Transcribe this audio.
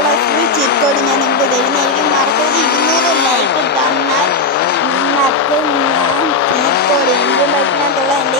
ഇതുപോലുള്ള ഫുൾ ചീറ്റോട് ഞാൻ നിങ്ങൾക്ക് തരുന്നതായിരിക്കും. മറക്കരുത് 200 ലൈക്ക് തന്നാൽ നിങ്ങൾക്ക് ഞാൻ ചീറ്റ് കോഡ് ഇൻക്രിമെൻറ്റിനകത്തുള്ള എൻ്റെ